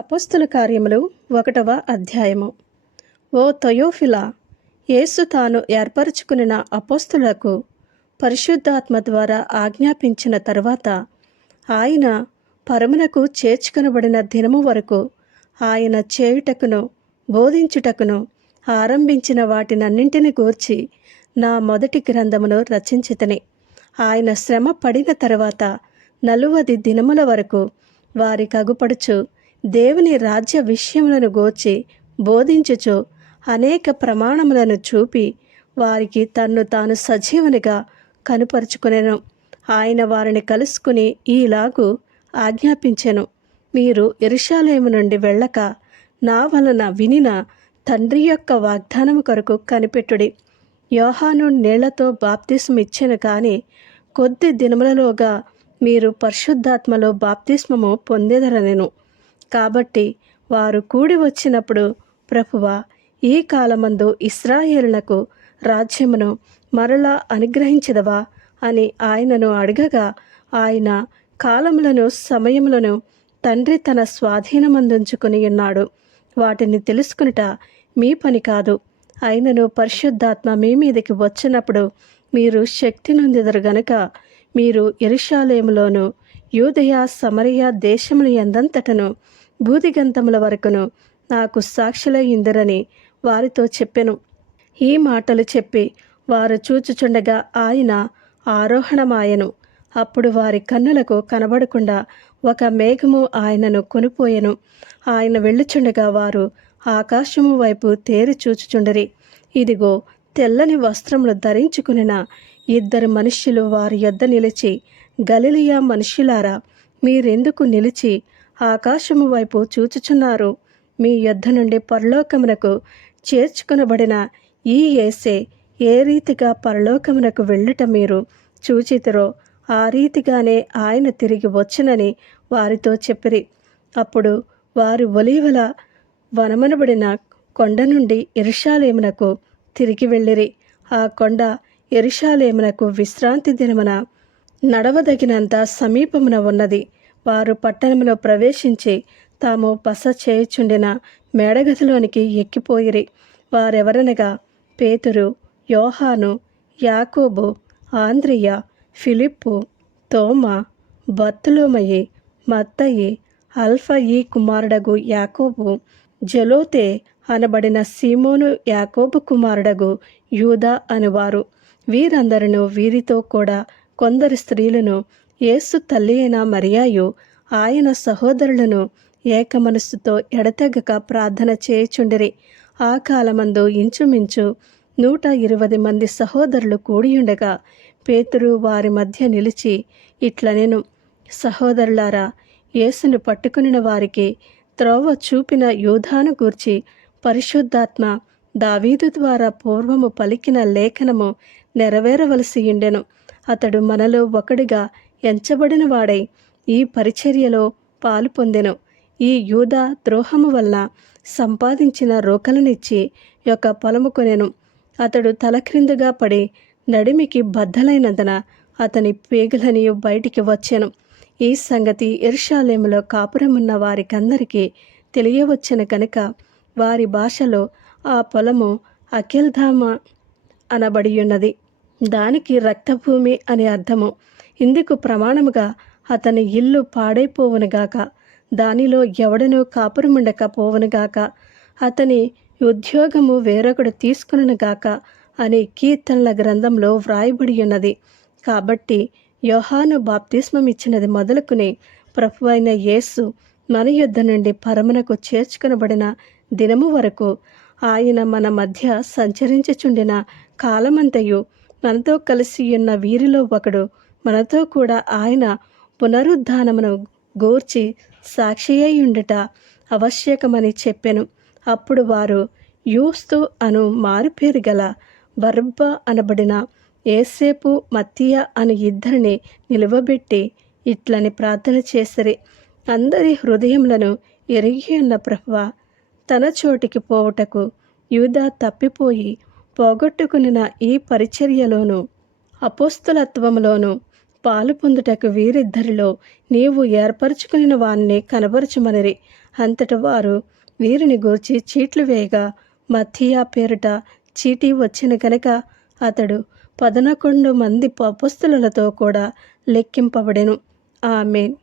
అపోస్తల కార్యములు 1వ అధ్యాయము. ఓ థయోఫిలా, యేసు తాను ఏర్పరచుకునిన అపోస్తలులకు పరిశుద్ధాత్మ ద్వారా ఆజ్ఞాపించిన తరువాత ఆయన పరమునకు చేర్చుకొనబడిన దినము వరకు ఆయన చేయుటకును బోధించుటకును ఆరంభించిన వాటినన్నింటిని గూర్చి నా మొదటి గ్రంథమును రచించితిని. ఆయన శ్రమ పడిన తరువాత 40 దినముల వరకు వారికి అగుపడుచు దేవుని రాజ్య విషయములను గూర్చి బోధించుచు అనేక ప్రమాణములను చూపి వారికి తన్ను తాను సజీవునిగా కనుపరుచుకొనెను. ఆయన వారిని కలుసుకుని ఈలాగు ఆజ్ఞాపించెను: మీరు యెరూషలేము నుండి వెళ్ళక నా వలన వినిన తండ్రి యొక్క వాగ్దానము కొరకు కనిపెట్టుడి. యోహాను నీళ్లతో బాప్తిస్మమిచ్చెను, కానీ కొద్ది దినములలోగా మీరు పరిశుద్ధాత్మలో బాప్తిస్మము పొందెదరనెను. కాబట్టి వారు కూడి వచ్చినప్పుడు, ప్రభువా, ఈ కాలమందు ఇశ్రాయేలునకు రాజ్యమును మరలా అనుగ్రహించదవా అని ఆయనను అడగగా, ఆయన కాలములను సమయములను తండ్రి తన స్వాధీనమందుంచుకుని ఉన్నాడు. వాటిని తెలుసుకునుట మీ పని కాదు. అయినను పరిశుద్ధాత్మ మీ మీదకి వచ్చినప్పుడు మీరు శక్తి నొందెదరు గనుక మీరు యెరూషలేములోను యూదయ సమరయ దేశముల యందంతటను భూదిగంతముల వరకును నాకు సాక్షులై ఇందురని వారితో చెప్పెను. ఈ మాటలు చెప్పి వారు చూచుచుండగా ఆయన ఆరోహణమాయెను. అప్పుడు వారి కన్నులకు కనబడకుండా ఒక మేఘము ఆయనను కొనిపోయెను. ఆయన వెళ్ళుచుండగా వారు ఆకాశము వైపు తేరి చూచుచుండిరి. ఇదిగో, తెల్లని వస్త్రములు ధరించుకునిన 2 మనుష్యులు వారి యొద్ద నిలిచి, గలిలయ మనుష్యులారా, మీరెందుకు నిలిచి ఆకాశము వైపు చూచుచున్నారు? మీ యొద్ద నుండి పరలోకమునకు చేర్చుకొనబడిన ఈ యేసే ఏ రీతిగా పరలోకమునకు వెళ్ళుట మీరు చూచితిరో ఆ రీతిగానే ఆయన తిరిగి వచ్చునని వారితో చెప్పిరి. అప్పుడు వారు ఒలీవల వనమనబడిన కొండ నుండి యెరూషలేమునకు తిరిగి వెళ్ళిరి. ఆ కొండ యెరూషలేమునకు విశ్రాంతి దినమున నడవదగినంత సమీపమున ఉన్నది. వారు పట్టణంలో ప్రవేశించి తాము బస చేయుచుండిన మేడగదిలోనికి ఎక్కిపోయిరి. వారెవరనగా పేతురు, యోహాను, యాకోబు, ఆంద్రియ, ఫిలిప్పు, తోమా, బర్తొలొమయి, మత్తయి, అల్ఫయి కుమారుడగు యాకోబు, జెలోతే అనబడిన సీమోను, యాకోబు కుమారుడగు యూదా అనువారు. వీరందరూ వీరితో కూడా కొందరు స్త్రీలను, యేసు తల్లి అయిన మరియాయు ఆయన సహోదరులను ఏక మనస్సుతో ఎడతెగక ప్రార్థన చేయుచుండిరి. ఆ కాలమందు ఇంచుమించు 120 మంది సహోదరులు కూడియుండగా పేతురు వారి మధ్య నిలిచి ఇట్లనెను: సహోదరులారా, యేసును పట్టుకునిన వారికి త్రోవ చూపిన యూదాను గూర్చి పరిశుద్ధాత్మ దావీదు ద్వారా పూర్వము పలికిన లేఖనము నెరవేరవలసి ఉండెను. అతడు మనలో ఒకడిగా ఎంచబడిన వాడై ఈ పరిచర్యలో పాలు పొందెను. ఈ యూదా ద్రోహము వలన సంపాదించిన రోకలనిచ్చి యొక్క పొలము కొనెను. అతడు తలక్రిందుగా పడి నడిమికి బద్దలైనందున అతని పేగులని బయటికి వచ్చెను. ఈ సంగతి యెరూషలేములో కాపురమున్న వారికందరికీ తెలియవచ్చెను కనుక వారి భాషలో ఆ పొలము అకెల్దామ అనబడి ఉన్నది. దానికి రక్తభూమి అని అర్థము. ఇందుకు ప్రమాణముగా అతని ఇల్లు పాడైపోవునుగాక, దానిలో ఎవడనూ కాపురముండక పోవునుగాక, అతని ఉద్యోగము వేరొకడు తీసుకునుగాక అని కీర్తనల గ్రంథంలో వ్రాయబడి ఉన్నది. కాబట్టి యోహాను బాప్తిస్మమిచ్చినది మొదలుకుని ప్రభువైన యేసు మన యొద్ద నుండి పరమునకు చేర్చుకొనబడిన దినము వరకు ఆయన మన మధ్య సంచరించుచుండిన కాలమంతయు మనతో కలిసి ఉన్న వీరిలో ఒకడు మనతో కూడా ఆయన పునరుద్ధానమును గూర్చి సాక్షి అయి ఉండుట ఆవశ్యకమని చెప్పెను. అప్పుడు వారు యూస్తు అను మారుపేరు గల బరబ్బ అనబడిన యేసేపు, మత్తీయ అను 2 నిలువబెట్టి ఇట్లని ప్రార్థన చేసిరి: అందరి హృదయములను ఎరిగి ఉన్న ప్రభువా, తన చోటికి పోవుటకు యూదా తప్పిపోయి పోగొట్టుకునిన ఈ పరిచర్యలోను అపోస్తలత్వములోను పాలు పొందుటకు వీరిద్దరిలో నీవు ఏర్పరచుకుని వారిని కనబరచుమనిరి. అంతట వారు వీరిని గూర్చి చీట్లు వేయగా మత్తీయ పేరిట చీటీ వచ్చిన గనక అతడు 11 మంది అపొస్తలులతో కూడా లెక్కింపబడెను. ఆమేన్.